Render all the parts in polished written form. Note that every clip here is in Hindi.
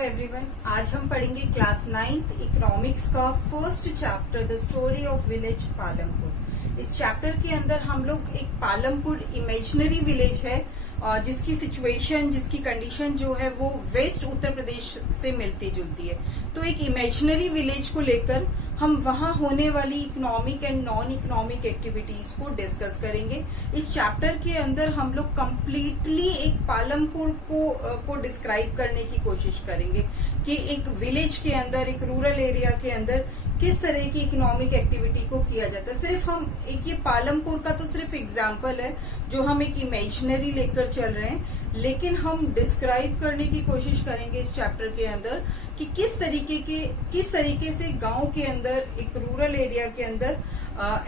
एवरीवन, आज हम पढ़ेंगे क्लास 9th इकोनॉमिक्स का first chapter the story of village Palampur. इस चैप्टर के अंदर हम लोग एक पालमपुर इमेजिनरी विलेज है जिसकी सिचुएशन, जिसकी कंडीशन जो है वो वेस्ट उत्तर प्रदेश से मिलती जुलती है। तो एक इमेजिनरी विलेज को लेकर हम वहां होने वाली economic and non economic activities को डिस्कस करेंगे। इस चैप्टर के अंदर हम लोग कंप्लीटली एक पालमपुर को डिस्क्राइब करने की कोशिश करेंगे कि एक विलेज के अंदर, एक रूरल एरिया के अंदर किस तरह की इकोनॉमिक एक्टिविटी को किया जाता है। सिर्फ हम एक ये पालमपुर का तो सिर्फ एग्जाम्पल है जो हम एक इमेजिनरी लेकर चल रहे हैं, लेकिन हम डिस्क्राइब करने की कोशिश करेंगे इस चैप्टर के अंदर कि किस तरीके से गांव के अंदर, एक रूरल एरिया के अंदर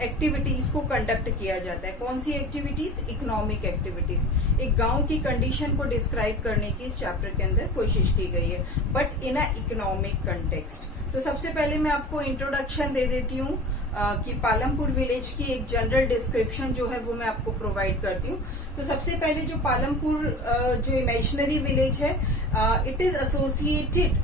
एक्टिविटीज को कंडक्ट किया जाता है। कौन सी एक्टिविटीज? Economic activities. एक गांव की कंडीशन को डिस्क्राइब करने की इस चैप्टर के अंदर कोशिश की गई है, but in a economic context. तो सबसे पहले मैं आपको इंट्रोडक्शन दे देती हूँ कि पालमपुर विलेज की एक जनरल डिस्क्रिप्शन जो है वो मैं आपको प्रोवाइड करती हूँ। तो सबसे पहले जो पालमपुर जो इमेजिनरी विलेज है, इट इज एसोसिएटेड,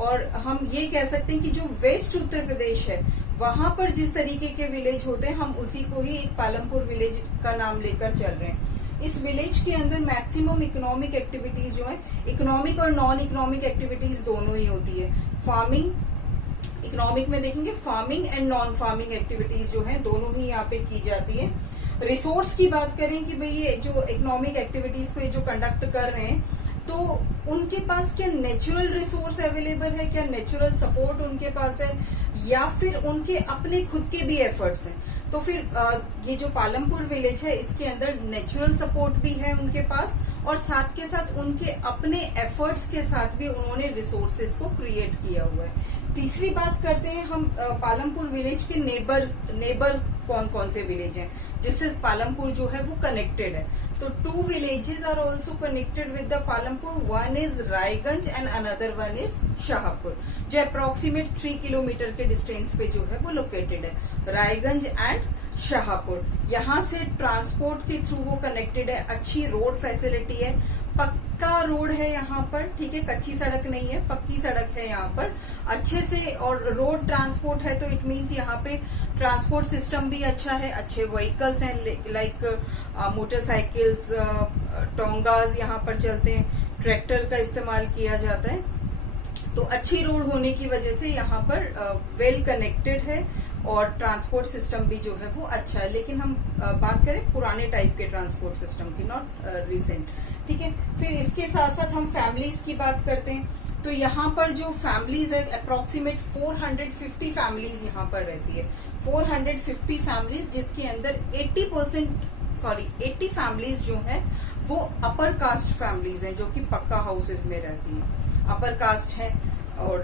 और हम ये कह सकते हैं कि जो वेस्ट उत्तर प्रदेश है वहां पर जिस तरीके के विलेज होते हैं, हम उसी को ही एक पालमपुर विलेज का नाम लेकर चल रहे हैं। इस विलेज के अंदर मैक्सिमम इकोनॉमिक एक्टिविटीज जो है, इकोनॉमिक और नॉन इकोनॉमिक एक्टिविटीज दोनों ही होती है। फार्मिंग, इकोनॉमिक में देखेंगे farming and non farming activities जो है दोनों ही यहाँ पे की जाती है। रिसोर्स की बात करें कि भाई ये जो इकोनॉमिक एक्टिविटीज को जो कंडक्ट कर रहे हैं, तो उनके पास क्या नेचुरल रिसोर्स अवेलेबल है, क्या नेचुरल सपोर्ट उनके पास है, या फिर उनके अपने खुद के भी एफर्ट्स हैं। तो फिर ये जो पालमपुर विलेज है इसके अंदर नेचुरल सपोर्ट भी है उनके पास, और साथ के साथ उनके अपने एफर्ट्स के साथ भी उन्होंने रिसोर्सेज को क्रिएट किया हुआ है। तीसरी बात करते हैं हम पालमपुर विलेज के नेबर कौन कौन से विलेज हैं जिससे पालमपुर जो है वो कनेक्टेड है। तो 2 villages are also connected with the Palampur. One is Raiganj and another one is Shahpur, जो अप्रोक्सीमेट 3 किलोमीटर के डिस्टेंस पे जो है वो लोकेटेड है, रायगंज एंड शाहपुर। यहाँ से ट्रांसपोर्ट के थ्रू वो कनेक्टेड है, अच्छी रोड फैसिलिटी है, पक्का रोड है यहाँ पर, ठीक है, कच्ची सड़क नहीं है, पक्की सड़क है यहाँ पर अच्छे से, और रोड ट्रांसपोर्ट है तो इट मीन्स यहाँ पे ट्रांसपोर्ट सिस्टम भी अच्छा है, अच्छे व्हीकल्स हैं, लाइक मोटरसाइकिल्स, टोंगास यहाँ पर चलते हैं, ट्रैक्टर का इस्तेमाल किया जाता है। तो अच्छी रोड होने की वजह से यहाँ पर वेल कनेक्टेड है और ट्रांसपोर्ट सिस्टम भी जो है वो अच्छा है। लेकिन हम बात करें पुराने टाइप के ट्रांसपोर्ट सिस्टम की, नॉट रिसेंट, ठीक है। फिर इसके साथ साथ हम फैमिलीज की बात करते हैं। तो यहाँ पर जो फैमिलीज है, अप्रोक्सीमेट 450 फैमिलीज यहाँ पर रहती है, 450 फैमिलीज, जिसके अंदर 80 फैमिलीज जो है वो अपर कास्ट फैमिलीज हैं, जो कि पक्का हाउसेज में रहती हैं, अपर कास्ट है, और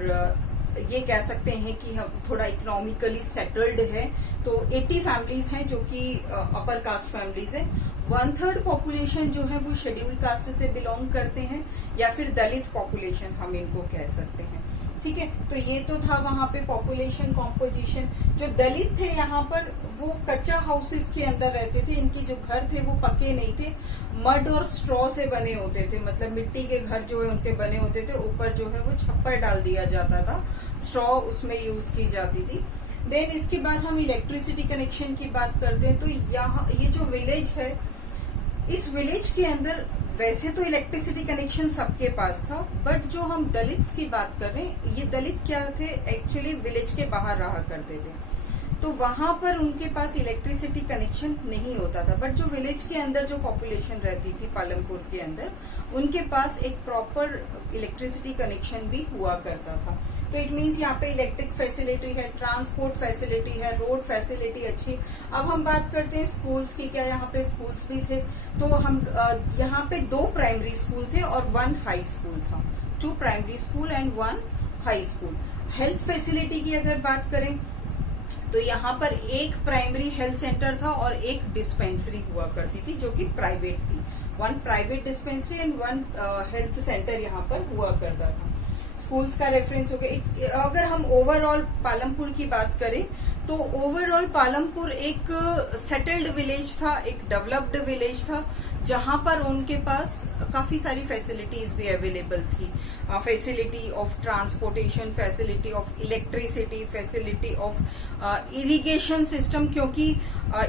ये कह सकते हैं कि हम थोड़ा इकोनॉमिकली सेटल्ड है। तो 80 फैमिलीज हैं जो कि अपर कास्ट फैमिलीज हैं। 1/3 पॉपुलेशन जो है वो शेड्यूल कास्ट से बिलोंग करते हैं, या फिर दलित पॉपुलेशन हम इनको कह सकते हैं, ठीक है। तो ये तो था वहां पे पॉपुलेशन कॉम्पोजिशन। जो दलित थे यहाँ पर वो कच्चा हाउसेस के अंदर रहते थे, इनकी जो घर थे वो पक्के नहीं थे, मड और स्ट्रॉ से बने होते थे, मतलब मिट्टी के घर जो है उनके बने होते थे, ऊपर जो है वो छप्पर डाल दिया जाता था, स्ट्रॉ उसमें यूज की जाती थी। देन इसके बाद हम इलेक्ट्रिसिटी कनेक्शन की बात करते हैं। तो यहाँ ये जो विलेज है, इस विलेज के अंदर वैसे तो इलेक्ट्रिसिटी कनेक्शन सबके पास था, बट जो हम दलित्स की बात कर रहे हैं, ये दलित क्या थे, एक्चुअली विलेज के बाहर रहा करते थे, तो वहां पर उनके पास इलेक्ट्रिसिटी कनेक्शन नहीं होता था। बट जो विलेज के अंदर जो पॉपुलेशन रहती थी पालमपुर के अंदर, उनके पास एक प्रॉपर इलेक्ट्रिसिटी कनेक्शन भी हुआ करता था। तो इट मीन्स यहाँ पे इलेक्ट्रिक फैसिलिटी है, ट्रांसपोर्ट फैसिलिटी है, रोड फैसिलिटी अच्छी। अब हम बात करते हैं स्कूल्स की। क्या यहाँ पे स्कूल्स भी थे? तो हम यहाँ पे 2 प्राइमरी स्कूल थे और 1 हाई स्कूल था, 2 primary school and 1 high school. Health facility की अगर बात करें तो यहाँ पर एक प्राइमरी हेल्थ सेंटर था और एक डिस्पेंसरी हुआ करती थी जो कि प्राइवेट थी, 1 private dispensary and 1 health centre यहाँ पर हुआ करता था। स्कूल्स का रेफरेंस हो गया। अगर हम ओवरऑल पालमपुर की बात करें तो ओवरऑल पालमपुर एक सेटल्ड विलेज था, एक डेवलप्ड विलेज था, जहां पर उनके पास काफी सारी फैसिलिटीज भी अवेलेबल थी। Facility of transportation, facility of electricity, facility of irrigation system. क्योंकि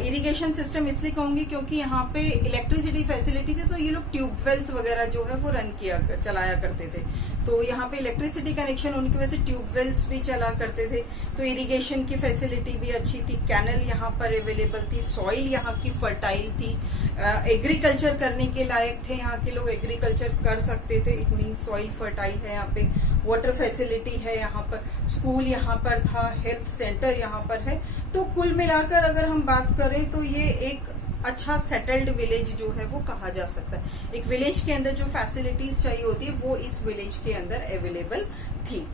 इरिगेशन सिस्टम इसलिए कहूंगी क्योंकि यहाँ पे इलेक्ट्रिसिटी फैसिलिटी थी, तो ये लोग ट्यूबवेल्स वगैरह जो है वो चलाया करते थे। तो यहाँ पे इलेक्ट्रिसिटी कनेक्शन उनकी वजह से ट्यूबवेल्स भी चला करते थे। तो इरिगेशन की फैसिलिटी भी अच्छी थी, कैनल यहाँ पर अवेलेबल थी, सॉइल यहाँ की फर्टाइल थी, एग्रीकल्चर करने के लायक थे, यहाँ के लोग एग्रीकल्चर कर सकते थे, इट मीन सॉइल फर्टाइल है यहाँ पे, वाटर फैसिलिटी है यहाँ पर, स्कूल यहाँ पर था, हेल्थ सेंटर यहाँ पर है। तो कुल मिलाकर अगर हम बात करें तो ये एक अच्छा सेटल्ड विलेज जो है वो कहा जा सकता है। एक विलेज के अंदर जो फैसिलिटीज चाहिए होती है वो इस विलेज के अंदर अवेलेबल थी।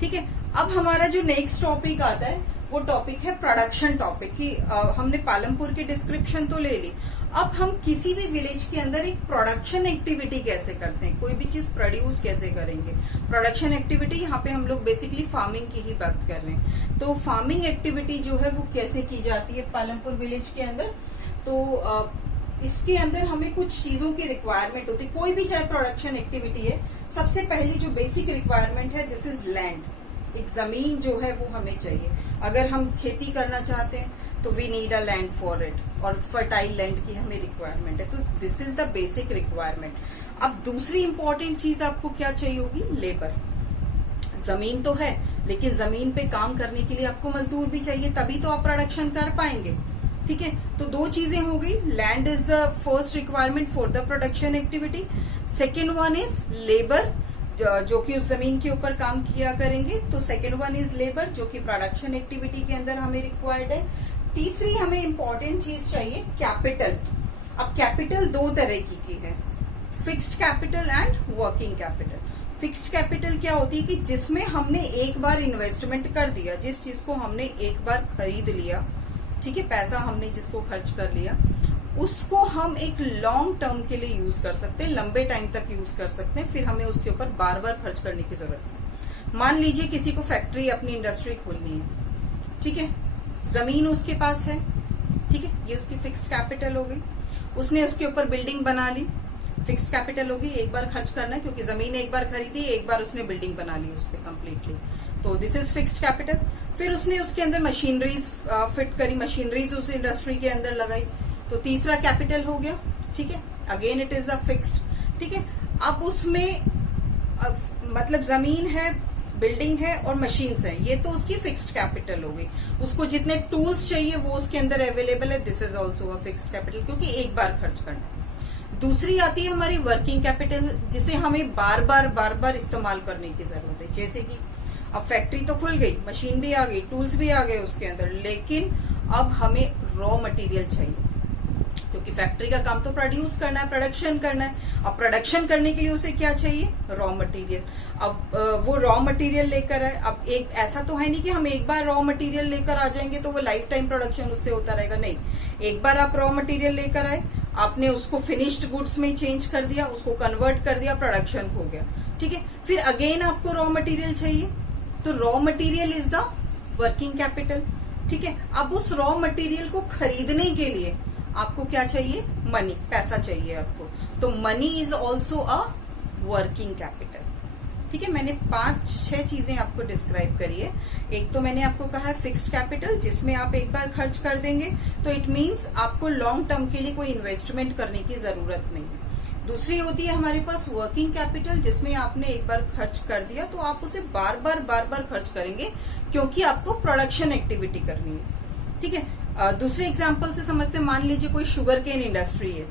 ठीक है, अब हमारा जो नेक्स्ट टॉपिक आता है वो टॉपिक है प्रोडक्शन टॉपिक की। हमने पालमपुर की डिस्क्रिप्शन तो ले ली, अब हम किसी भी विलेज के अंदर एक प्रोडक्शन एक्टिविटी कैसे करते हैं, कोई भी चीज प्रोड्यूस कैसे करेंगे। प्रोडक्शन एक्टिविटी यहाँ पे हम लोग बेसिकली फार्मिंग की ही बात कर रहे हैं। तो फार्मिंग एक्टिविटी जो है वो कैसे की जाती है पालमपुर विलेज के अंदर, तो इसके अंदर हमें कुछ चीजों की रिक्वायरमेंट होती है। कोई भी चाहे प्रोडक्शन एक्टिविटी है, सबसे पहली जो बेसिक रिक्वायरमेंट है दिस इज लैंड। एक जमीन जो है वो हमें चाहिए। अगर हम खेती करना चाहते हैं तो we need a land for it, और फर्टाइल लैंड की हमें रिक्वायरमेंट है। तो this is the basic requirement. अब दूसरी इंपॉर्टेंट चीज आपको क्या चाहिए होगी, लेबर। जमीन तो है लेकिन जमीन पे काम करने के लिए आपको मजदूर भी चाहिए, तभी तो आप प्रोडक्शन कर पाएंगे। ठीक है, तो दो चीजें हो गई, land is the first requirement for the production activity, second one is labour जो कि उस जमीन के ऊपर काम किया करेंगे। तो सेकेंड वन इज लेबर जो कि प्रोडक्शन एक्टिविटी के अंदर हमें रिक्वायर्ड है। तीसरी हमें इंपॉर्टेंट चीज चाहिए कैपिटल। अब कैपिटल दो तरह की है, fixed capital and working capital. Fixed capital क्या होती है कि जिसमें हमने एक बार इन्वेस्टमेंट कर दिया, जिस चीज को हमने एक बार खरीद लिया, ठीक है, पैसा हमने जिसको खर्च कर लिया, उसको हम एक लॉन्ग टर्म के लिए यूज कर सकते हैं, लंबे टाइम तक यूज कर सकते हैं, फिर हमें उसके ऊपर बार बार खर्च करने की जरूरत नहीं। मान लीजिए किसी को फैक्ट्री, अपनी इंडस्ट्री खोलनी है, ठीक है, जमीन उसके पास है, ठीक है, ये उसकी फिक्स्ड कैपिटल हो गई। उसने उसके ऊपर बिल्डिंग बना ली, फिक्स्ड कैपिटल होगी, एक बार खर्च करना है क्योंकि जमीन एक बार खरीदी, एक बार उसने बिल्डिंग बना ली उस पर कंप्लीटली, तो दिस इज फिक्स्ड कैपिटल। फिर उसने उसके अंदर मशीनरीज फिट करी, मशीनरीज उस इंडस्ट्री के अंदर लगाई, तो तीसरा कैपिटल हो गया। ठीक है, again it is the fixed. ठीक है, अब उसमें मतलब जमीन है, बिल्डिंग है और मशीन्स है, ये तो उसकी फिक्स्ड कैपिटल हो गई। उसको जितने टूल्स चाहिए वो उसके अंदर अवेलेबल है, this is also a fixed capital क्योंकि एक बार खर्च करना है। दूसरी आती है हमारी वर्किंग कैपिटल, जिसे हमें बार बार इस्तेमाल करने की जरूरत है। जैसे कि अब फैक्ट्री तो खुल गई, मशीन भी आ गई, टूल्स भी आ गए उसके अंदर, लेकिन अब हमें रॉ मटेरियल चाहिए क्योंकि फैक्ट्री का काम तो प्रोड्यूस करना है, प्रोडक्शन करना है। अब प्रोडक्शन करने के लिए उसे क्या चाहिए, रॉ मटेरियल। अब वो रॉ मटेरियल लेकर आए। अब एक ऐसा तो है नहीं कि हम एक बार रॉ मटेरियल लेकर आ जाएंगे तो वो लाइफ टाइम प्रोडक्शन उससे होता रहेगा, नहीं। एक बार आप रॉ मटेरियल लेकर आए, आपने उसको फिनिश्ड गुड्स में चेंज कर दिया, उसको कन्वर्ट कर दिया, प्रोडक्शन हो गया। ठीक है, फिर अगेन आपको रॉ मटेरियल चाहिए, तो raw material is the working capital. ठीक है, अब उस रॉ मटेरियल को खरीदने के लिए आपको क्या चाहिए, मनी, पैसा चाहिए आपको, तो money is also a working capital. ठीक है, मैंने 5-6 चीजें आपको डिस्क्राइब करी है। एक तो मैंने आपको कहा है फिक्स्ड कैपिटल, जिसमें आप एक बार खर्च कर देंगे तो इट मीन्स आपको लॉन्ग टर्म के लिए कोई इन्वेस्टमेंट करने की जरूरत नहीं है। दूसरी होती है हमारे पास वर्किंग कैपिटल, जिसमें आपने एक बार खर्च कर दिया तो आप उसे बार बार खर्च करेंगे क्योंकि आपको प्रोडक्शन एक्टिविटी करनी है। ठीक है, दूसरे एग्जाम्पल से समझते, मान लीजिए कोई शुगर केन इंडस्ट्री है,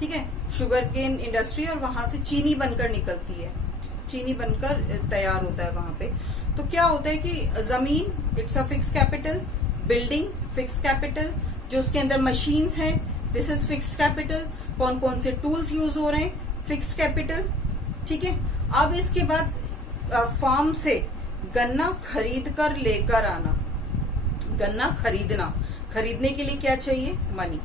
ठीक है, शुगर केन इंडस्ट्री, और वहां से चीनी बनकर निकलती है, चीनी बनकर तैयार होता है वहां पे। तो क्या होता है कि जमीन it's a fix capital, building fix capital, जो उसके अंदर मशीन्स हैं दिस इज फिक्स कैपिटल, कौन कौन से टूल्स यूज हो रहे हैं फिक्स कैपिटल। ठीक है, अब इसके बाद फार्म से गन्ना खरीद कर लेकर आना, गन्ना खरीदने के लिए क्या चाहिए, मनी,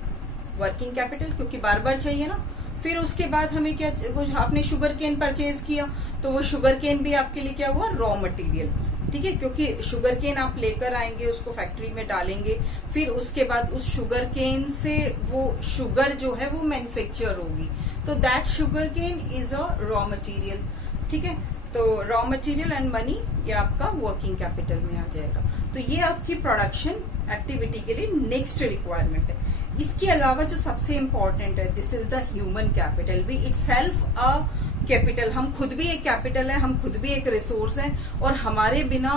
वर्किंग कैपिटल, क्योंकि बार बार चाहिए ना। फिर उसके बाद हमें क्या, वो आपने शुगर केन परचेज किया तो वो शुगर केन भी आपके लिए क्या हुआ, रॉ मटेरियल। ठीक है, क्योंकि शुगर केन आप लेकर आएंगे, उसको फैक्ट्री में डालेंगे, फिर उसके बाद उस शुगर केन से वो शुगर जो है वो मैन्युफैक्चर होगी, तो that sugarcane is a raw material. ठीक है, तो रॉ मटेरियल एंड मनी ये आपका वर्किंग कैपिटल में आ जाएगा। तो ये आपकी प्रोडक्शन एक्टिविटी के लिए नेक्स्ट रिक्वायरमेंट है। इसके अलावा जो सबसे इंपॉर्टेंट है, this is the human capital. We itself a capital, हम खुद भी एक कैपिटल है, हम खुद भी एक रिसोर्स हैं, और हमारे बिना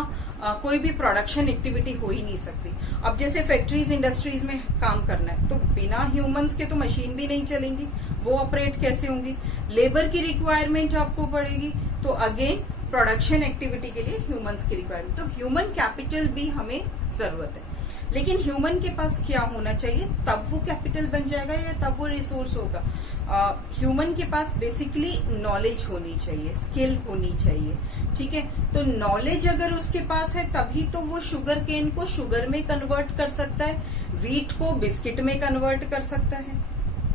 कोई भी प्रोडक्शन एक्टिविटी हो ही नहीं सकती। अब जैसे फैक्ट्रीज इंडस्ट्रीज में काम करना है, तो बिना ह्यूमंस के तो मशीन भी नहीं चलेंगी, वो ऑपरेट कैसे होंगी? लेबर की रिक्वायरमेंट आपको पड़ेगी, तो अगेन प्रोडक्शन एक्टिविटी के लिए ह्यूमंस की रिक्वायरमेंट। तो ह्यूमन कैपिटल भी हमें जरूरत है, लेकिन ह्यूमन के पास क्या होना चाहिए तब वो कैपिटल बन जाएगा या तब वो रिसोर्स होगा? ह्यूमन के पास बेसिकली नॉलेज होनी चाहिए, स्किल होनी चाहिए, ठीक है। तो नॉलेज अगर उसके पास है तभी तो वो शुगर केन को शुगर में कन्वर्ट कर सकता है, वीट को बिस्किट में कन्वर्ट कर सकता है,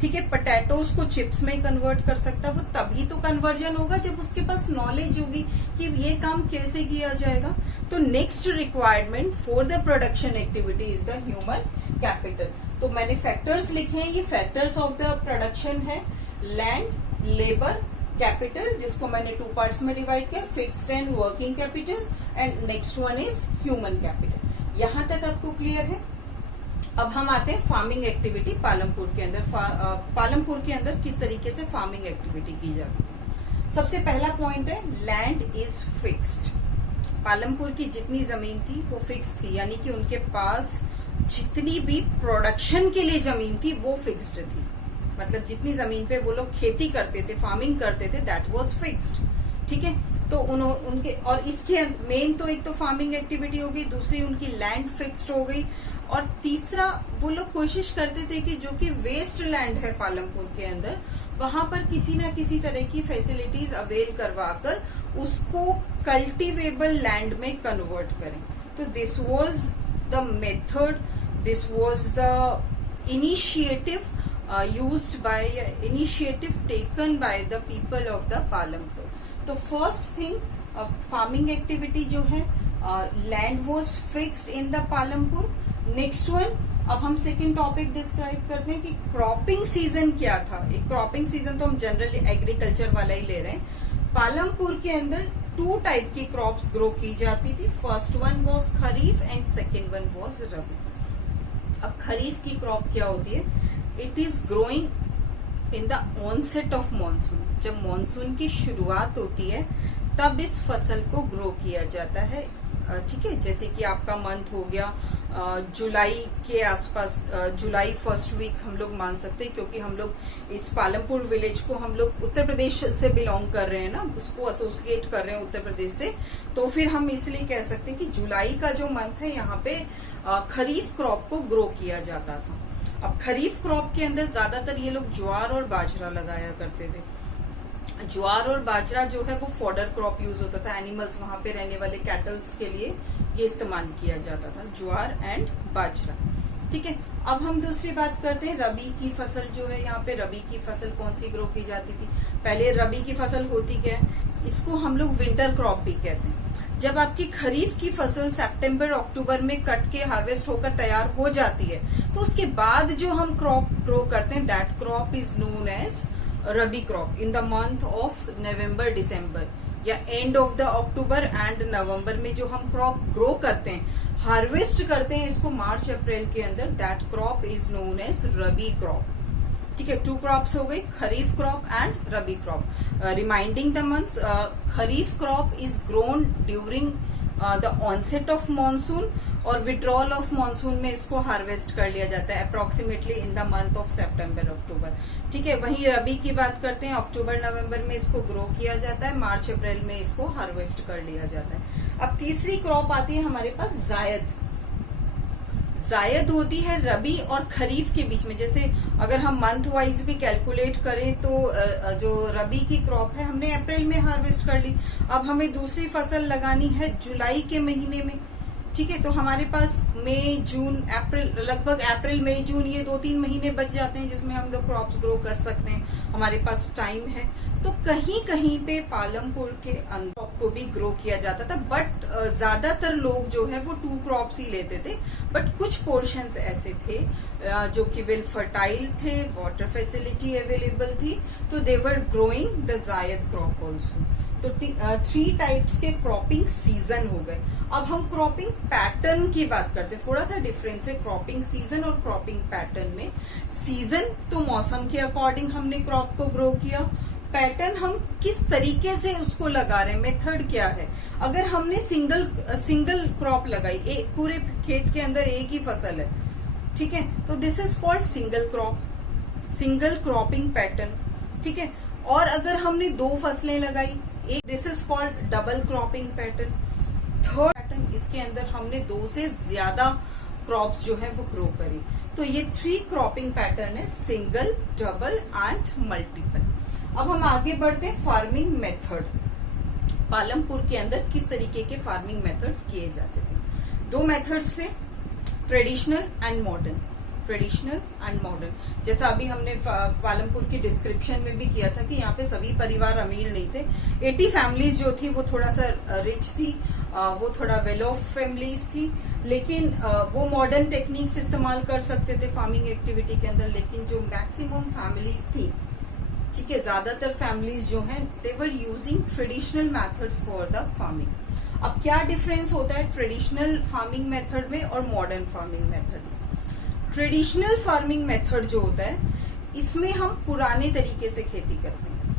ठीक है, पोटैटोज को चिप्स में कन्वर्ट कर सकता है। वो तभी तो कन्वर्जन होगा जब उसके पास नॉलेज होगी कि ये काम कैसे किया जाएगा। तो next requirement for the production activity is the human capital. तो मैंने फैक्टर्स लिखे हैं, ये फैक्टर्स ऑफ द प्रोडक्शन है, लैंड, लेबर, कैपिटल, जिसको मैंने 2 पार्ट्स में डिवाइड किया, fixed and working capital, and next one is human capital. यहां तक आपको क्लियर है? अब हम आते हैं फार्मिंग एक्टिविटी पालमपुर के अंदर। पालमपुर के अंदर किस तरीके से फार्मिंग एक्टिविटी की जाती है। सबसे पहला पॉइंट है लैंड इज फिक्स्ड। पालमपुर की जितनी जमीन थी वो फिक्स थी, यानी कि उनके पास जितनी भी प्रोडक्शन के लिए जमीन थी वो फिक्स्ड थी। मतलब जितनी जमीन पे वो लोग खेती करते थे, फार्मिंग करते थे, दैट वाज फिक्स्ड, ठीक है। तो उनके और इसके मेन तो एक तो फार्मिंग एक्टिविटी हो गई, दूसरी उनकी लैंड फिक्स्ड हो गई, और तीसरा वो लोग कोशिश करते थे कि जो कि वेस्ट लैंड है पालमपुर के अंदर, वहां पर किसी ना किसी तरह की फैसिलिटीज अवेल करवाकर उसको कल्टीवेबल लैंड में कन्वर्ट करें। तो this was the method, this was the initiative used by initiative taken by the people of the Palampur. तो फर्स्ट थिंग, फार्मिंग एक्टिविटी जो है, land was fixed in the Palampur. Next one, अब हम सेकेंड टॉपिक डिस्क्राइब करते हैं कि क्रॉपिंग सीजन क्या था। एक क्रॉपिंग सीजन तो हम जनरली एग्रीकल्चर वाला ही ले रहे हैं। पालमपुर के अंदर 2 टाइप की क्रॉप्स ग्रो की जाती थी। First one was kharif and second one was rabi. अब खरीफ की क्रॉप क्या होती है? It is growing in the onset of monsoon. जब मॉनसून की शुरुआत होती है तब इस फसल को ग्रो किया जाता है, ठीक है। जैसे कि आपका मंथ हो गया जुलाई के आसपास, जुलाई फर्स्ट वीक हम लोग मान सकते हैं, क्योंकि हम लोग इस पालमपुर विलेज को हम लोग उत्तर प्रदेश से बिलोंग कर रहे हैं ना, उसको एसोसिएट कर रहे हैं उत्तर प्रदेश से, तो फिर हम इसलिए कह सकते हैं कि जुलाई का जो मंथ है यहाँ पे खरीफ क्रॉप को ग्रो किया जाता था। अब खरीफ क्रॉप के अंदर ज्यादातर ये लोग ज्वार और बाजरा लगाया करते थे। ज्वार और बाजरा जो है वो फॉडर क्रॉप यूज होता था, एनिमल्स वहां पे रहने वाले कैटल्स के लिए ये इस्तेमाल किया जाता था, ज्वार एंड बाजरा, ठीक है। अब हम दूसरी बात करते हैं रबी की फसल जो है। यहाँ पे रबी की फसल कौन सी ग्रो की जाती थी? पहले रबी की फसल होती क्या है, इसको हम लोग विंटर क्रॉप भी कहते हैं। जब आपकी खरीफ की फसल सितंबर अक्टूबर में कट के हार्वेस्ट होकर तैयार हो जाती है, तो उसके बाद जो हम क्रॉप ग्रो करते हैं, that crop is known as rabi crop in the month of November December, या end of the October and November में जो हम क्रॉप ग्रो करते हैं, हार्वेस्ट करते हैं इसको मार्च अप्रैल के अंदर, that crop is known as rabi crop, ठीक है। 2 क्रॉप्स हो गई, kharif crop and rabi crop. Reminding the months, kharif crop is grown during the onset of monsoon, और विड्रॉल ऑफ मॉनसून में इसको हार्वेस्ट कर लिया जाता है approximately in the month of September October, ठीक है। वहीं रबी की बात करते हैं, अक्टूबर नवंबर में इसको ग्रो किया जाता है, मार्च अप्रैल में इसको हार्वेस्ट कर लिया जाता है। अब तीसरी क्रॉप आती है हमारे पास जायद। जायद होती है रबी और खरीफ के बीच में। जैसे अगर हम मंथ वाइज भी कैलकुलेट करें तो जो रबी की क्रॉप है हमने अप्रैल में हार्वेस्ट कर ली, अब हमें दूसरी फसल लगानी है जुलाई के महीने में, ठीक है, तो हमारे पास मई जून अप्रैल, लगभग अप्रैल मई जून ये 2-3 महीने बच जाते हैं जिसमें हम लोग क्रॉप्स ग्रो कर सकते हैं, हमारे पास टाइम है। तो कहीं कहीं पे पालमपुर के क्रॉप को भी ग्रो किया जाता था, बट ज्यादातर लोग जो है वो 2 क्रॉप्स ही लेते थे। बट कुछ पोर्शंस ऐसे थे जो कि वेल फर्टाइल थे, वाटर फैसिलिटी अवेलेबल थी, तो दे वर ग्रोइंग द जायद क्रॉप ऑल्सो। तो 3 टाइप्स के क्रॉपिंग सीजन हो गए। अब हम क्रॉपिंग पैटर्न की बात करते हैं। थोड़ा सा डिफरेंस है क्रॉपिंग सीजन और क्रॉपिंग पैटर्न में। सीजन तो मौसम के अकॉर्डिंग हमने क्रॉप को ग्रो किया, पैटर्न हम किस तरीके से उसको लगा रहे हैं, मेथड क्या है। अगर हमने सिंगल क्रॉप लगाई, पूरे खेत के अंदर एक ही फसल है, ठीक है, तो this is called single crop, single cropping pattern, ठीक है। और अगर हमने 2 फसलें लगाई, this is called double cropping pattern. Third pattern, इसके अंदर हमने 2 से ज्यादा क्रॉप्स जो है वो ग्रो करी। तो ये 3 क्रॉपिंग पैटर्न है, सिंगल, डबल एंड मल्टीपल। अब हम आगे बढ़ते हैं फार्मिंग मेथड। पालमपुर के अंदर किस तरीके के फार्मिंग मेथड्स किए जाते थे? 2 मेथड्स थे, traditional and modern. Traditional and modern, जैसा अभी हमने पालमपुर की डिस्क्रिप्शन में भी किया था कि यहाँ पे सभी परिवार अमीर नहीं थे। 80 फैमिलीज जो थी वो थोड़ा सा रिच थी, वो थोड़ा वेल ऑफ फैमिलीज थी, लेकिन वो मॉडर्न टेक्निक्स इस्तेमाल कर सकते थे फार्मिंग एक्टिविटी के अंदर। लेकिन जो मैक्सिमम फैमिलीज थी, ठीक है, ज्यादातर फैमिलीज जो हैं, they were using traditional methods for the farming. अब क्या डिफरेंस होता है ट्रेडिशनल फार्मिंग मेथड में और मॉडर्न फार्मिंग मेथड में? ट्रेडिशनल फार्मिंग मेथड जो होता है, इसमें हम पुराने तरीके से खेती करते हैं।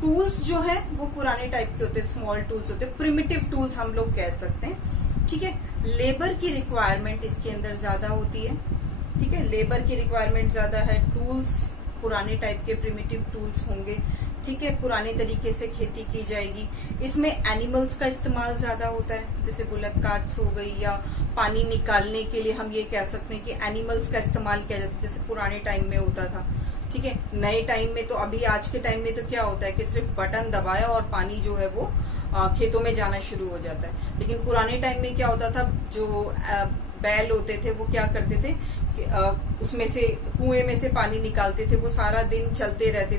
टूल्स जो है वो पुराने टाइप के होते हैं, स्मॉल टूल्स होते हैं, प्रिमिटिव टूल्स हम लोग कह सकते हैं, ठीक है। लेबर की रिक्वायरमेंट इसके अंदर ज्यादा होती है, ठीक है, लेबर की रिक्वायरमेंट ज्यादा है। टूल्स पुराने टाइप के प्रिमिटिव टूल्स होंगे, ठीक है, पुराने तरीके से खेती की जाएगी। इसमें एनिमल्स का इस्तेमाल ज्यादा होता है, जैसे बुलक कार्ट्स हो गई, या पानी निकालने के लिए हम ये कह सकते हैं कि एनिमल्स का इस्तेमाल किया जाता है, जैसे पुराने टाइम में होता था, ठीक है। नए टाइम में तो, अभी आज के टाइम में तो क्या होता है कि सिर्फ बटन दबाया और पानी जो है वो खेतों में जाना शुरू हो जाता है। लेकिन पुराने टाइम में क्या होता था, जो बैल होते थे वो क्या करते थे कि उसमें से, कुएं में से पानी निकालते थे, वो सारा दिन चलते रहते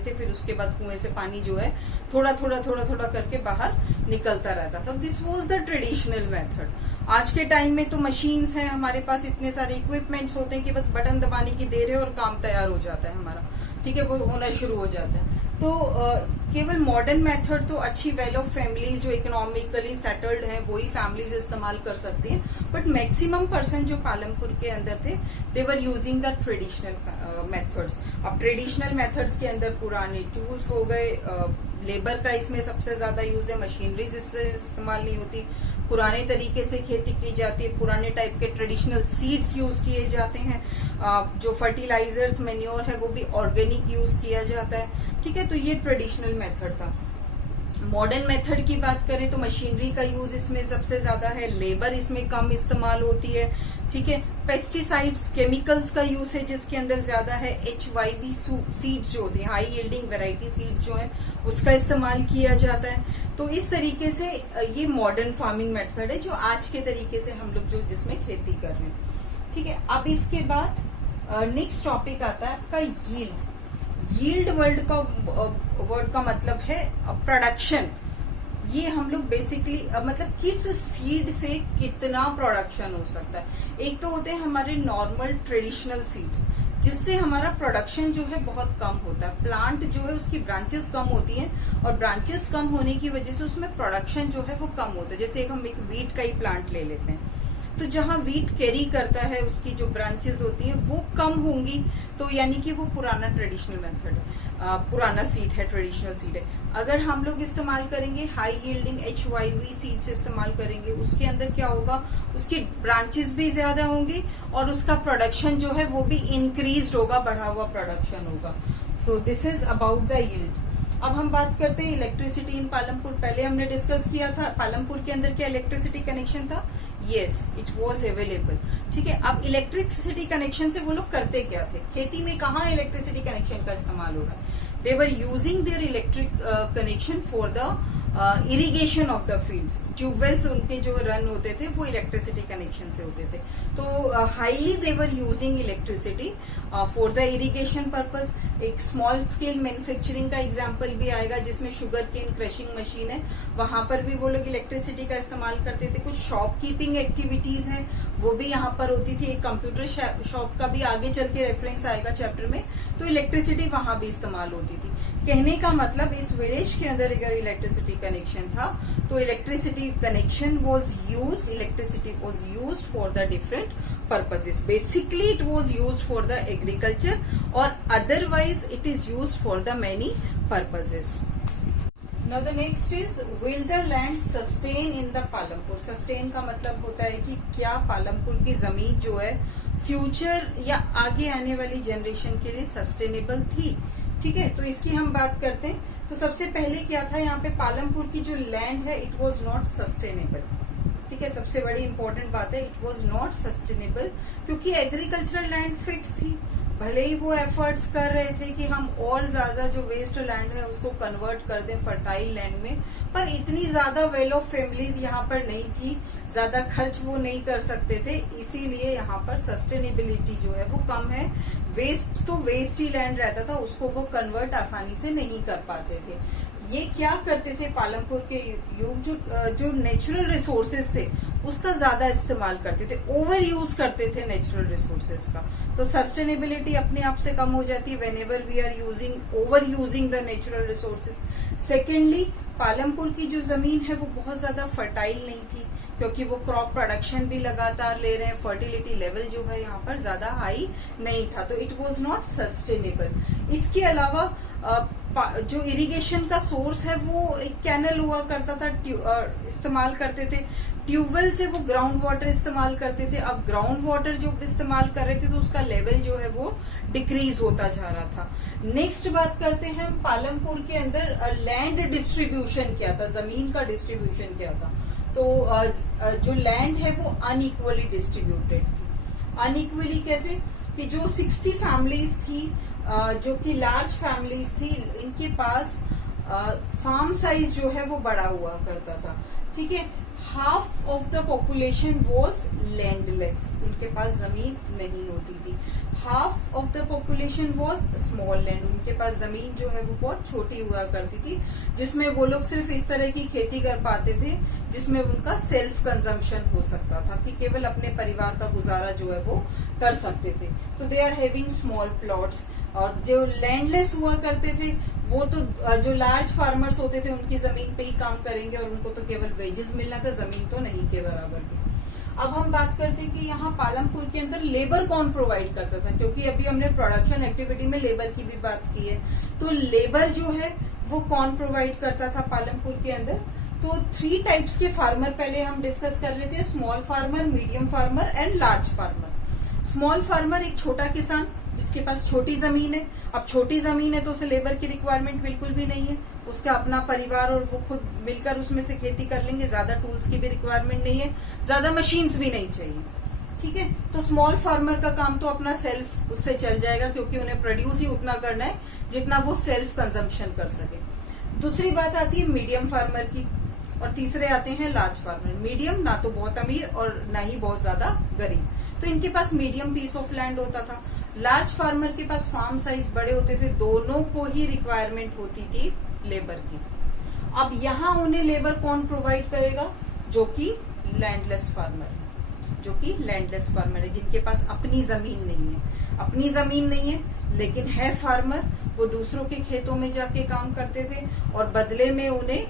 थे, फिर उसके बाद कुएं से पानी जो है थोड़ा थोड़ा करके बाहर निकलता रहता था। This was the traditional method. आज के टाइम में तो मशीन्स हैं हमारे पास, इतने सारे इक्विपमेंट्स होते हैं कि बस बटन दबाने की देर है और काम तैयार हो जाता है हमारा, ठीक है, वो होना शुरू हो जाता है। तो केवल मॉडर्न मेथड तो अच्छी वेल ऑफ फैमिलीज जो इकोनॉमिकली सेटल्ड हैं वही फैमिलीज इस्तेमाल कर सकती हैं, बट मैक्सिमम पर्सन जो पालमपुर के अंदर थे, they were using the traditional methods. अब ट्रेडिशनल मेथड्स के अंदर पुराने टूल्स हो गए, लेबर का इसमें सबसे ज्यादा यूज है, मशीनरीज इससे इस्तेमाल नहीं होती, पुराने तरीके से खेती की जाती है, पुराने टाइप के ट्रेडिशनल सीड्स यूज किए जाते हैं, जो फर्टिलाइजर्स, मेन्योर है वो भी ऑर्गेनिक यूज किया जाता है, ठीक है। तो ये ट्रेडिशनल मेथड था। मॉडर्न मेथड की बात करें तो मशीनरी का यूज इसमें सबसे ज्यादा है, लेबर इसमें कम इस्तेमाल होती है, ठीक है। पेस्टिसाइड्स, केमिकल्स का यूज है जिसके अंदर ज्यादा है। HYV सीड्स जो होती है, हाई यील्डिंग वेराइटी सीड्स जो है, उसका इस्तेमाल किया जाता है। तो इस तरीके से ये मॉडर्न फार्मिंग मेथड है जो आज के तरीके से हम लोग जो जिसमें खेती कर रहे हैं, ठीक है। अब इसके बाद नेक्स्ट टॉपिक आता है आपका यील्ड। यील्ड वर्ड का मतलब है प्रोडक्शन। ये हम लोग बेसिकली मतलब किस सीड से कितना प्रोडक्शन हो सकता है। एक तो होते हैं हमारे नॉर्मल ट्रेडिशनल सीड्स, जिससे हमारा प्रोडक्शन जो है बहुत कम होता है। प्लांट जो है उसकी ब्रांचेस कम होती हैं और ब्रांचेस कम होने की वजह से उसमें प्रोडक्शन जो है वो कम होता है। जैसे हम एक वीट का ही प्लांट ले लेते हैं, तो जहां वीट कैरी करता है उसकी जो ब्रांचेस होती हैं वो कम होंगी, तो यानी कि वो पुराना ट्रेडिशनल मेथड है, पुराना सीड है, ट्रेडिशनल सीड है। अगर हम लोग इस्तेमाल करेंगे हाई यील्डिंग HYV सीड्स इस्तेमाल करेंगे, उसके अंदर क्या होगा, उसकी ब्रांचेस भी ज्यादा होंगी और उसका प्रोडक्शन जो है वो भी इंक्रीज होगा, बढ़ा हुआ प्रोडक्शन होगा। So this is about the yield. अब हम बात करते हैं इलेक्ट्रिसिटी इन पालमपुर। पहले हमने डिस्कस किया था पालमपुर के अंदर क्या इलेक्ट्रिसिटी कनेक्शन था, यस इट वाज अवेलेबल, ठीक है। अब इलेक्ट्रिसिटी कनेक्शन से वो लोग करते क्या थे, खेती में कहाँ इलेक्ट्रिसिटी कनेक्शन का इस्तेमाल हो रहा है, they were using their electric connection for the irrigation of the fields, tubewells उनके जो रन होते थे वो इलेक्ट्रिसिटी कनेक्शन से होते थे। तो highly they were using electricity for the irrigation purpose. एक स्मॉल स्केल मैन्युफैक्चरिंग का एग्जांपल भी आएगा जिसमें शुगर केन क्रशिंग मशीन है, वहां पर भी वो लोग इलेक्ट्रिसिटी का इस्तेमाल करते थे। कुछ शॉपकीपिंग एक्टिविटीज हैं वो भी यहाँ पर होती थी। एक कंप्यूटर शॉप का भी आगे चल के रेफरेंस आएगा चैप्टर में, तो इलेक्ट्रिसिटी वहां भी इस्तेमाल होती थी। कहने का मतलब इस विलेज के अंदर अगर इलेक्ट्रिसिटी कनेक्शन था तो electricity connection was used, electricity was used for the different purposes. Basically it was used for the agriculture और otherwise it is used for the many purposes. Now the next is will the land sustain in the Palampur. Sustain का मतलब होता है कि क्या पालमपुर की जमीन जो है फ्यूचर या आगे आने वाली जनरेशन के लिए सस्टेनेबल थी। ठीक है, तो इसकी हम बात करते हैं। तो सबसे पहले क्या था, यहाँ पे पालमपुर की जो लैंड है इट वाज नॉट सस्टेनेबल। ठीक है, सबसे बड़ी इंपॉर्टेंट बात है इट वाज नॉट सस्टेनेबल, क्योंकि एग्रीकल्चरल लैंड फिक्स थी। भले ही वो एफर्ट्स कर रहे थे कि हम और ज्यादा जो वेस्ट लैंड है उसको कन्वर्ट कर दें फर्टाइल लैंड में, पर इतनी ज्यादा वेल ऑफ फैमिलीज यहाँ पर नहीं थी, ज्यादा खर्च वो नहीं कर सकते थे, इसीलिए यहाँ पर सस्टेनेबिलिटी जो है वो कम है। वेस्ट तो वेस्ट ही लैंड रहता था, उसको वो कन्वर्ट आसानी से नहीं कर पाते थे। ये क्या करते थे पालमपुर के युग, जो नेचुरल रिसोर्सेज थे उसका ज्यादा इस्तेमाल करते थे, ओवर यूज करते थे नेचुरल रिसोर्सेज का। तो सस्टेनेबिलिटी अपने आप से कम हो जाती है whenever we are using over using the natural resources. Secondly, Palampur की जो जमीन है वो बहुत ज्यादा फर्टाइल नहीं थी, क्योंकि वो क्रॉप प्रोडक्शन भी लगातार ले रहे हैं, फर्टिलिटी लेवल जो है यहाँ पर ज्यादा हाई नहीं था, तो इट वाज नॉट सस्टेनेबल। इसके अलावा जो इरिगेशन का सोर्स है वो एक कैनल हुआ करता था, इस्तेमाल करते थे। ट्यूबवेल से वो ग्राउंड वाटर इस्तेमाल करते थे। अब ग्राउंड वाटर जो इस्तेमाल कर रहे थे तो उसका लेवल जो है वो डिक्रीज होता जा रहा था। नेक्स्ट बात करते हैं हम पालमपुर के अंदर लैंड डिस्ट्रीब्यूशन क्या था, जमीन का डिस्ट्रीब्यूशन क्या था। तो जो लैंड है वो अनइक्वली डिस्ट्रीब्यूटेड थी। अनइक्वली कैसे कि जो 60 फैमिलीज थी, जो कि लार्ज फैमिलीज थी, इनके पास फार्म साइज जो है वो बड़ा हुआ करता था। ठीक है, half of the population was landless, उनके पास जमीन नहीं होती थी। Half of the population was small land, उनके पास जमीन जो है वो बहुत छोटी हुआ करती थी, जिसमें वो लोग सिर्फ इस तरह की खेती कर पाते थे जिसमें उनका सेल्फ कंजम्पशन हो सकता था, कि केवल अपने परिवार का गुजारा जो है वो कर सकते थे। तो they are having small plots. और जो लैंडलेस हुआ करते थे वो तो जो लार्ज फार्मर्स होते थे उनकी जमीन पे ही काम करेंगे और उनको तो केवल वेजेस मिलना था, जमीन तो नहीं के बराबर थी। अब हम बात करते हैं कि यहाँ पालमपुर के अंदर लेबर कौन प्रोवाइड करता था, क्योंकि अभी हमने प्रोडक्शन एक्टिविटी में लेबर की भी बात की है। तो लेबर जो है वो कौन प्रोवाइड करता था पालमपुर के अंदर। तो 3 टाइप्स के फार्मर पहले हम डिस्कस कर रहे थे, small farmer, medium farmer and large farmer. Small farmer एक छोटा किसान जिसके पास छोटी जमीन है। अब छोटी जमीन है तो उसे लेबर की रिक्वायरमेंट बिल्कुल भी नहीं है, उसका अपना परिवार और वो खुद मिलकर उसमें से खेती कर लेंगे, ज्यादा टूल्स की भी रिक्वायरमेंट नहीं है, ज्यादा मशीन्स भी नहीं चाहिए। ठीक है, तो स्मॉल फार्मर का काम तो अपना सेल्फ उससे चल जाएगा, क्योंकि उन्हें प्रोड्यूस ही उतना करना है जितना वो सेल्फ कंजम्पशन कर सके। दूसरी बात आती है मीडियम फार्मर की, और तीसरे आते हैं लार्ज फार्मर। मीडियम ना तो बहुत अमीर और ना ही बहुत ज्यादा गरीब, तो इनके पास मीडियम पीस ऑफ लैंड होता था। लार्ज फार्मर के पास फार्म साइज बड़े होते थे, दोनों को ही रिक्वायरमेंट होती थी लेबर की। अब यहाँ उन्हें लेबर कौन प्रोवाइड करेगा, जो कि लैंडलेस फार्मर है, जो कि लैंडलेस फार्मर है, जिनके पास अपनी जमीन नहीं है। अपनी जमीन नहीं है लेकिन है फार्मर, वो दूसरों के खेतों में जाके काम करते थे और बदले में उन्हें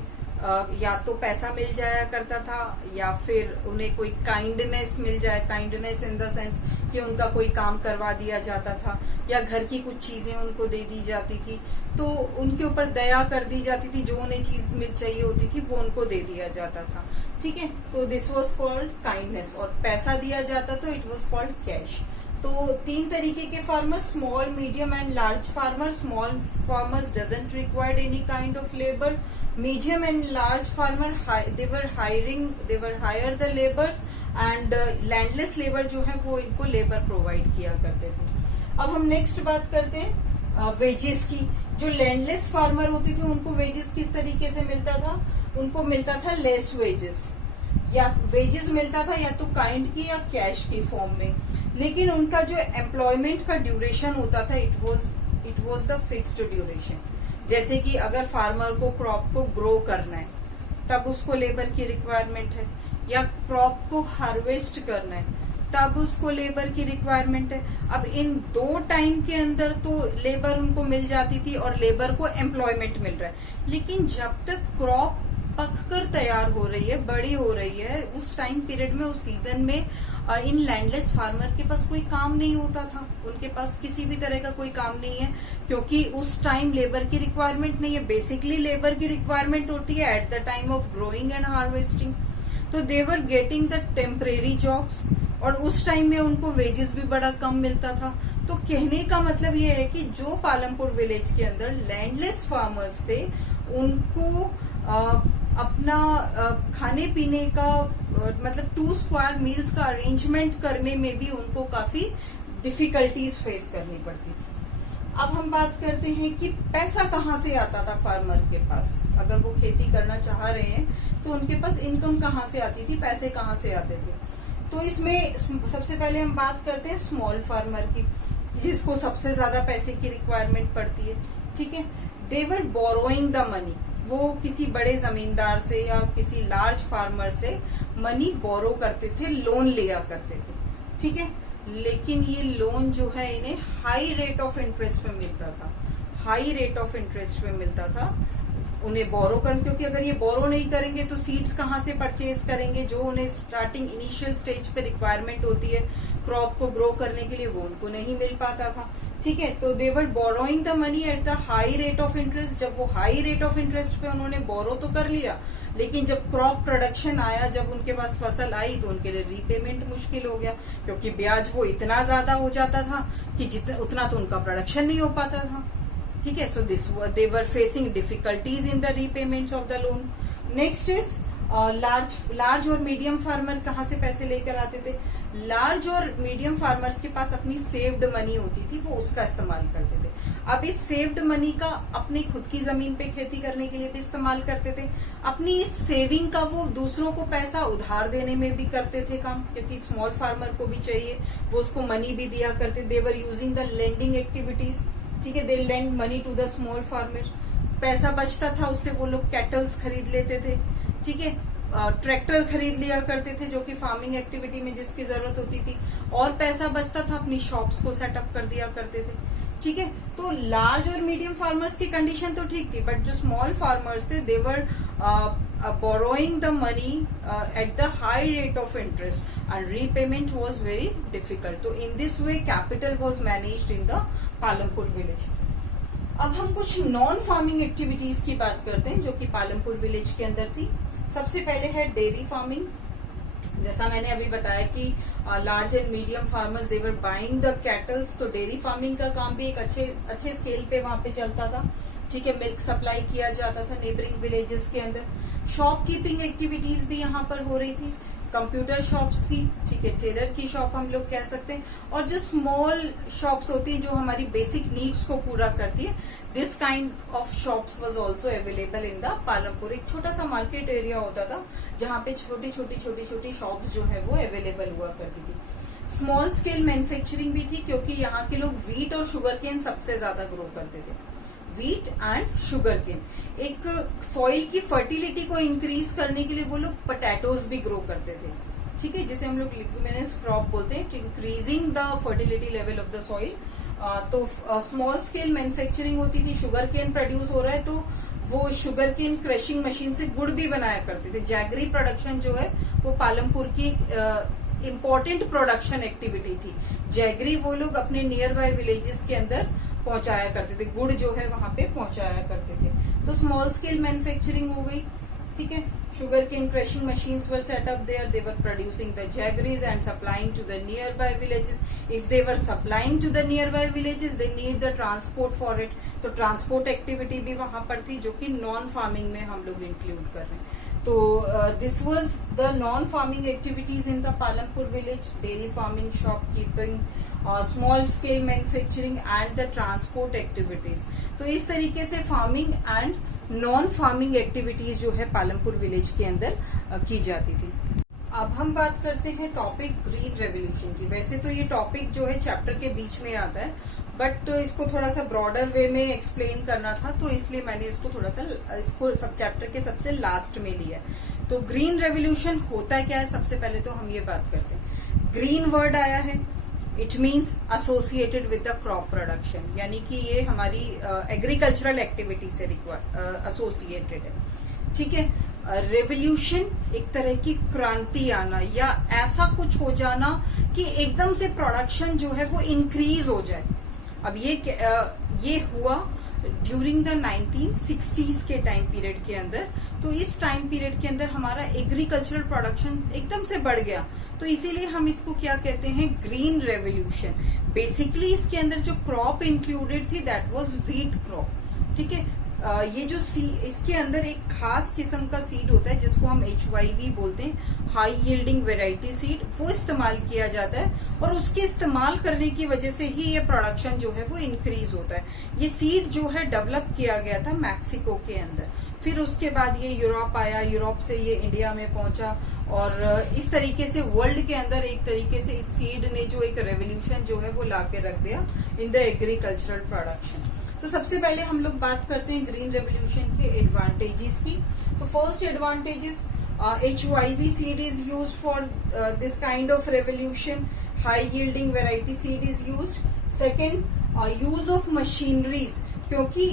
या तो पैसा मिल जाया करता था या फिर उन्हें कोई काइंडनेस मिल जाए, काइंडनेस इन द सेंस कि उनका कोई काम करवा दिया जाता था या घर की कुछ चीजें उनको दे दी जाती थी, तो उनके ऊपर दया कर दी जाती थी, जो उन्हें चीज मिल चाहिए होती थी वो उनको दे दिया जाता था। ठीक है, तो दिस वाज कॉल्ड काइंडनेस, और पैसा दिया जाता तो इट वाज कॉल्ड कैश। तो 3 तरीके के farmers, small, medium and large farmer. Small farmers doesn't required any kind of labour. Medium and large farmer they were hire the laborers and landless labor जो है वो इनको लेबर प्रोवाइड किया करते थे। अब हम नेक्स्ट बात करते हैं वेजेस की। जो लैंडलेस फार्मर होते थे उनको वेजेस किस तरीके से मिलता था, उनको मिलता था लेस वेजेस, या वेजेस मिलता था या तो काइंड की या कैश की फॉर्म में, लेकिन उनका जो एम्प्लॉयमेंट का ड्यूरेशन होता था it was the fixed duration. जैसे कि अगर फार्मर को क्रॉप को ग्रो करना है तब उसको लेबर की रिक्वायरमेंट है, या क्रॉप को हार्वेस्ट करना है तब उसको लेबर की रिक्वायरमेंट है। अब इन दो टाइम के अंदर तो लेबर उनको मिल जाती थी और लेबर को एम्प्लॉयमेंट मिल रहा है, लेकिन जब तक क्रॉप पककर तैयार हो रही है, बड़ी हो रही है, उस टाइम पीरियड में, उस सीजन में इन लैंडलेस फार्मर के पास कोई काम नहीं होता था, उनके पास किसी भी तरह का कोई काम नहीं है, क्योंकि उस टाइम लेबर की रिक्वायरमेंट नहीं है। बेसिकली लेबर की रिक्वायरमेंट होती है at the time of growing and harvesting. तो they were getting the temporary jobs, और उस टाइम में उनको वेजेस भी बड़ा कम मिलता था। तो कहने का मतलब ये है कि जो पालमपुर विलेज के अंदर लैंडलेस फार्मर्स थे उनको अपना खाने पीने का मतलब 2 स्क्वायर मील्स का अरेंजमेंट करने में भी उनको काफी डिफिकल्टीज फेस करनी पड़ती थी। अब हम बात करते हैं कि पैसा कहाँ से आता था फार्मर के पास। अगर वो खेती करना चाह रहे हैं तो उनके पास इनकम कहाँ से आती थी, पैसे कहाँ से आते थे। तो इसमें सबसे पहले हम बात करते हैं स्मॉल फार्मर की, जिसको सबसे ज्यादा पैसे की रिक्वायरमेंट पड़ती है। ठीक है, they were borrowing the money, वो किसी बड़े जमींदार से या किसी लार्ज फार्मर से मनी बोरो करते थे, लोन लिया करते थे। ठीक है, लेकिन ये लोन जो है इन्हें हाई रेट ऑफ इंटरेस्ट पे मिलता था, हाई रेट ऑफ इंटरेस्ट पे मिलता था उन्हें बोरो कर, क्योंकि अगर ये बोरो नहीं करेंगे तो सीड्स कहाँ से परचेज करेंगे, जो उन्हें स्टार्टिंग इनिशियल स्टेज पे रिक्वायरमेंट होती है क्रॉप को ग्रो करने के लिए, वो उनको नहीं मिल पाता था। ठीक है, तो they were borrowing the money at the high rate of interest. जब वो हाई रेट ऑफ इंटरेस्ट पे उन्होंने बोरो तो कर लिया, लेकिन जब क्रॉप प्रोडक्शन आया, जब उनके पास फसल आई, तो उनके लिए रीपेमेंट मुश्किल हो गया, क्योंकि ब्याज वो इतना ज्यादा हो जाता था कि जितना उतना तो उनका प्रोडक्शन नहीं हो पाता था। ठीक है, so they were facing difficulties in the repayments of the loan. Next is large और मीडियम फार्मर कहाँ से पैसे लेकर आते थे। लार्ज और मीडियम फार्मर्स के पास अपनी सेव्ड मनी होती थी, वो उसका इस्तेमाल करते थे। अब इस सेव्ड मनी का अपनी खुद की जमीन पे खेती करने के लिए भी इस्तेमाल करते थे। अपनी इस सेविंग का वो दूसरों को पैसा उधार देने में भी करते थे काम, क्योंकि स्मॉल फार्मर को भी चाहिए, वो उसको मनी भी दिया करते। They were using the lending activities. ठीक है, they lend money to the small farmer. पैसा बचता था, उससे वो लोग कैटल्स खरीद लेते थे। ठीक है, ट्रैक्टर खरीद लिया करते थे, जो कि फार्मिंग एक्टिविटी में जिसकी जरूरत होती थी, और पैसा बचता था अपनी शॉप्स को सेटअप कर दिया करते थे। ठीक है, तो लार्ज और मीडियम फार्मर्स की कंडीशन तो ठीक थी, बट जो स्मॉल फार्मर्स थे they were borrowing the money at the high rate of interest and repayment was very difficult. तो in this way capital was managed in the Palampur village. अब हम कुछ नॉन फार्मिंग एक्टिविटीज की बात करते हैं जो कि पालमपुर विलेज के अंदर थी। सबसे पहले है डेयरी फार्मिंग। जैसा मैंने अभी बताया कि large and medium farmers they were buying the kettles, तो डेयरी फार्मिंग का काम भी एक अच्छे स्केल पे वहां पे चलता था। ठीक है, मिल्क सप्लाई किया जाता था नेबरिंग विलेजेस के अंदर। शॉपकीपिंग एक्टिविटीज भी यहाँ पर हो रही थी। कंप्यूटर शॉप्स थी, ठीक है, टेलर की शॉप हम लोग कह सकते हैं, और जो स्मॉल शॉप्स होती है जो हमारी बेसिक नीड्स को पूरा करती है, this kind of shops was also available in the Palampur. एक छोटा सा मार्केट एरिया होता था जहाँ पे छोटी छोटी शॉप्स जो है वो अवेलेबल हुआ करती थी। स्मॉल स्केल मैन्युफैक्चरिंग भी थी, क्योंकि यहाँ के लोग व्हीट और शुगर केन सबसे ज्यादा ग्रो करते थे। Wheat and sugarcane. एक सॉइल की फर्टिलिटी को इंक्रीज करने के लिए वो लोग पोटैटोज भी ग्रो करते थे। ठीक है, जिसे हम लोग लिग्यूमिनस क्रॉप बोलते हैं, increasing the fertility level of the soil. तो स्मॉल स्केल मैन्युफैक्चरिंग होती थी। शुगर केन प्रोड्यूस हो रहा है तो वो शुगर केन क्रशिंग मशीन से गुड़ भी बनाया करते थे। जैगरी प्रोडक्शन जो है वो पालमपुर की इम्पोर्टेंट प्रोडक्शन एक्टिविटी थी। जैगरी वो लोग अपने नियर बाय विलेजेस के अंदर पहुंचाया करते थे, गुड़ जो है वहां पे पहुंचाया करते थे। तो स्मॉल स्केल मैन्युफैक्चरिंग हो गई। ठीक है, sugar cane crushing machines were set up there. They were producing the jaggeries and supplying to the nearby villages. If they were supplying to the nearby villages, they need the transport for it. तो transport activity भी वहां पर थी, जो कि नॉन फार्मिंग में हम लोग इंक्लूड कर रहे हैं। तो this was the non farming activities in the Palampur village: dairy farming, shopkeeping, small scale manufacturing and the transport activities. तो इस तरीके से farming and non farming activities जो है पालमपुर विलेज के अंदर की जाती थी। अब हम बात करते हैं टॉपिक ग्रीन रेवोल्यूशन की। वैसे तो ये टॉपिक जो है चैप्टर के बीच में आता है, बट इसको थोड़ा सा ब्रॉडर वे में एक्सप्लेन करना था, तो इसलिए मैंने इसको थोड़ा सा इसको सब चैप्टर के सबसे लास्ट में लिया है। तो ग्रीन रेवोल्यूशन होता क्या है, सबसे पहले तो हम ये बात करते हैं। ग्रीन वर्ड आया है, it means associated with the crop production, यानी कि ये हमारी एग्रीकल्चरल एक्टिविटी से एसोसिएटेड है, ठीक है। रेवोल्यूशन एक तरह की क्रांति आना या ऐसा कुछ हो जाना कि एकदम से प्रोडक्शन जो है वो इंक्रीज हो जाए। अब ये हुआ ड्यूरिंग द 1960s के टाइम पीरियड के अंदर। तो इस टाइम पीरियड के अंदर हमारा एग्रीकल्चरल प्रोडक्शन एकदम से बढ़ गया, तो इसीलिए हम इसको क्या कहते हैं, ग्रीन रेवोल्यूशन। बेसिकली इसके अंदर जो क्रॉप इंक्लूडेड थी दैट वाज व्हीट क्रॉप, ठीक है। ये जो इसके अंदर एक खास किस्म का सीड होता है जिसको हम HYV बोलते हैं, हाई यील्डिंग वेराइटी सीड, वो इस्तेमाल किया जाता है और उसके इस्तेमाल करने की वजह से ही ये प्रोडक्शन जो है वो इंक्रीज होता है। ये सीड जो है डेवलप किया गया था मैक्सिको के अंदर, फिर उसके बाद ये यूरोप आया, यूरोप से ये इंडिया में पहुंचा और इस तरीके से वर्ल्ड के अंदर एक तरीके से इस सीड ने जो एक रेवोल्यूशन जो है वो ला के रख दिया इन द एग्रीकल्चरल प्रोडक्शन। तो सबसे पहले हम लोग बात करते हैं ग्रीन रेवोल्यूशन के एडवांटेजेस की। तो first advantages, HYV seed is used for this kind of revolution, high yielding variety seed is used. Second, use of machineries, क्योंकि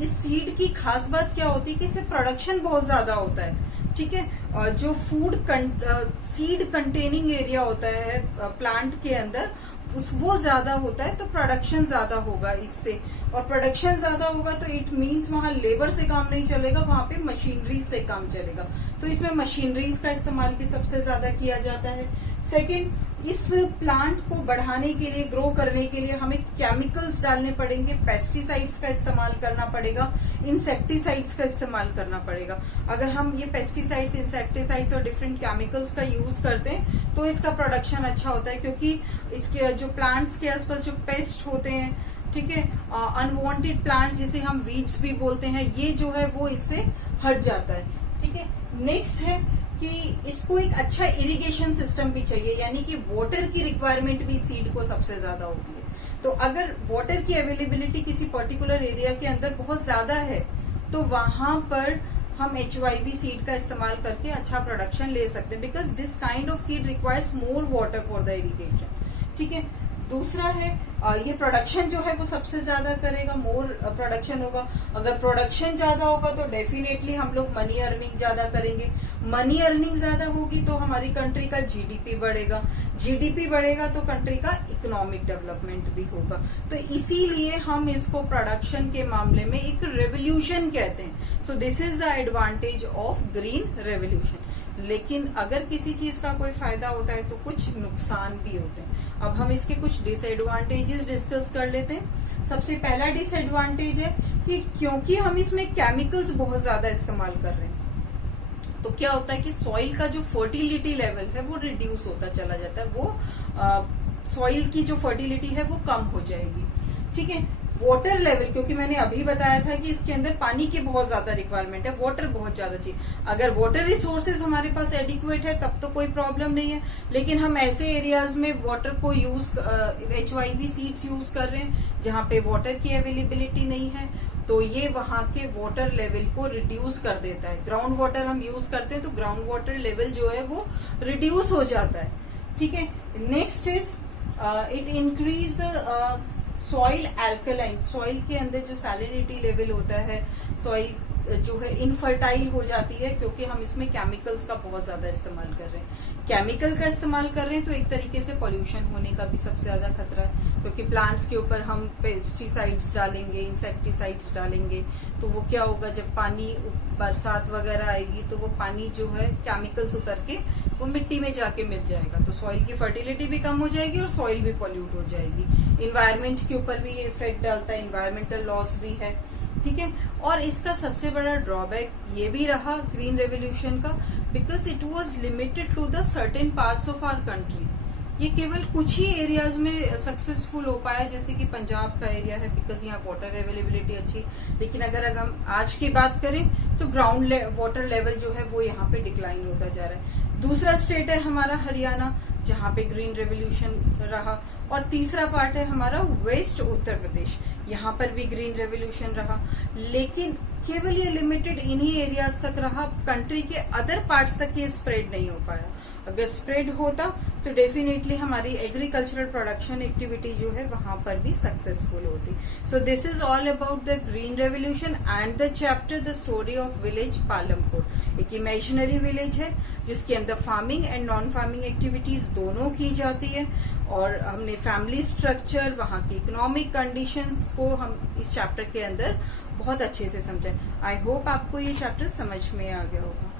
इस सीड की खास बात क्या होती है कि इससे प्रोडक्शन बहुत ज्यादा होता है, ठीक है। जो फूड सीड कंटेनिंग एरिया होता है प्लांट के अंदर वो ज्यादा होता है, तो प्रोडक्शन ज्यादा होगा इससे, और प्रोडक्शन ज्यादा होगा तो इट मींस वहां लेबर से काम नहीं चलेगा, वहां पे मशीनरीज से काम चलेगा। तो इसमें मशीनरीज का इस्तेमाल भी सबसे ज्यादा किया जाता है। सेकंड, इस प्लांट को बढ़ाने के लिए, ग्रो करने के लिए हमें केमिकल्स डालने पड़ेंगे, पेस्टिसाइड्स का इस्तेमाल करना पड़ेगा, इंसेक्टिसाइड्स का इस्तेमाल करना पड़ेगा। अगर हम ये पेस्टिसाइड्स, इंसेक्टिसाइड्स और डिफरेंट केमिकल्स का यूज करते हैं तो इसका प्रोडक्शन अच्छा होता है, क्योंकि इसके जो प्लांट्स के आसपास जो पेस्ट होते हैं, ठीक है, अनवांटेड प्लांट्स जिसे हम वीड्स भी बोलते हैं, ये जो है वो इससे हट जाता है, ठीक है। नेक्स्ट है कि इसको एक अच्छा इरिगेशन सिस्टम भी चाहिए, यानी कि वाटर की रिक्वायरमेंट भी सीड को सबसे ज्यादा होती है। तो अगर वाटर की अवेलेबिलिटी किसी पर्टिकुलर एरिया के अंदर बहुत ज्यादा है तो वहां पर हम HYV सीड का इस्तेमाल करके अच्छा प्रोडक्शन ले सकते हैं, because this kind of seed requires more water for the irrigation, ठीक है। दूसरा है ये प्रोडक्शन जो है वो सबसे ज्यादा करेगा, मोर प्रोडक्शन होगा। अगर प्रोडक्शन ज्यादा होगा तो डेफिनेटली हम लोग मनी अर्निंग ज्यादा करेंगे, मनी अर्निंग ज्यादा होगी तो हमारी कंट्री का GDP बढ़ेगा, GDP बढ़ेगा तो कंट्री का इकोनॉमिक डेवलपमेंट भी होगा। तो इसीलिए हम इसको प्रोडक्शन के मामले में एक रेवोल्यूशन कहते हैं। So this is the advantage of green revolution. लेकिन अगर किसी चीज का कोई फायदा होता है तो कुछ नुकसान भी होते हैं। अब हम इसके कुछ डिसएडवांटेजेस डिस्कस कर लेते हैं। सबसे पहला डिसएडवांटेज है कि क्योंकि हम इसमें केमिकल्स बहुत ज्यादा इस्तेमाल कर रहे हैं तो क्या होता है कि सॉइल का जो फर्टिलिटी लेवल है वो रिड्यूस होता चला जाता है, वो सॉइल की जो फर्टिलिटी है वो कम हो जाएगी, ठीक है। वाटर लेवल, क्योंकि मैंने अभी बताया था कि इसके अंदर पानी की बहुत ज्यादा रिक्वायरमेंट है, वाटर बहुत ज्यादा चाहिए। अगर वाटर रिसोर्सेज हमारे पास एडिक्वेट है तब तो कोई प्रॉब्लम नहीं है, लेकिन हम ऐसे एरियाज में वाटर को यूज HYV सीड्स यूज कर रहे हैं जहाँ पे वाटर की अवेलेबिलिटी नहीं है, तो ये वहां के वाटर लेवल को रिड्यूस कर देता है। ग्राउंड वाटर हम यूज करते हैं तो ग्राउंड वाटर लेवल जो है वो रिड्यूस हो जाता है, ठीक है। Next is it increase the soil alkaline, soil के अंदर जो सैलिनिटी लेवल होता है, सॉइल जो है इनफर्टाइल हो जाती है, क्योंकि हम इसमें केमिकल्स का बहुत ज्यादा इस्तेमाल कर रहे हैं। केमिकल का इस्तेमाल कर रहे हैं तो एक तरीके से पॉल्यूशन होने का भी सबसे ज्यादा खतरा है, क्योंकि प्लांट्स के ऊपर हम पेस्टिसाइड्स डालेंगे, इंसेक्टिसाइड्स डालेंगे, तो वो क्या होगा, जब पानी बरसात वगैरह आएगी तो वो पानी जो है केमिकल्स उतर के वो मिट्टी में जाके मिल जाएगा, तो सॉइल की फर्टिलिटी भी कम हो जाएगी और सॉइल भी पॉल्यूट हो जाएगी। इन्वायरमेंट के ऊपर भी ये इफेक्ट डालता है, इन्वायरमेंटल लॉस भी है, ठीक है। और इसका सबसे बड़ा ड्रॉबैक ये भी रहा ग्रीन रेवोल्यूशन का, because it was limited to the certain parts of our country. ये केवल कुछ ही एरियाज में सक्सेसफुल हो पाया, जैसे कि पंजाब का एरिया है, बिकॉज यहाँ वाटर अवेलेबिलिटी अच्छी। लेकिन अगर हम आज की बात करें तो ग्राउंड वाटर लेवल जो है वो यहाँ पे डिक्लाइन होता जा रहा है। दूसरा स्टेट है हमारा हरियाणा, जहाँ पे ग्रीन रेवोल्यूशन रहा। और तीसरा पार्ट है हमारा वेस्ट उत्तर प्रदेश, यहाँ पर भी ग्रीन रेवोल्यूशन रहा, लेकिन केवल ये लिमिटेड इन्हीं एरियाज तक रहा, कंट्री के अदर पार्ट्स तक ये स्प्रेड नहीं हो पाया। अगर स्प्रेड होता तो डेफिनेटली हमारी एग्रीकल्चरल प्रोडक्शन एक्टिविटी जो है वहां पर भी सक्सेसफुल होती। So this is all about the green revolution and the chapter the story of village Palampur. एक इमेजिनरी विलेज है जिसके अंदर farming and non farming activities दोनों की जाती है, और हमने फैमिली स्ट्रक्चर, वहां की इकोनॉमिक कंडीशंस को हम इस चैप्टर के अंदर बहुत अच्छे से समझे। आई होप आपको ये चैप्टर समझ में आ गया होगा।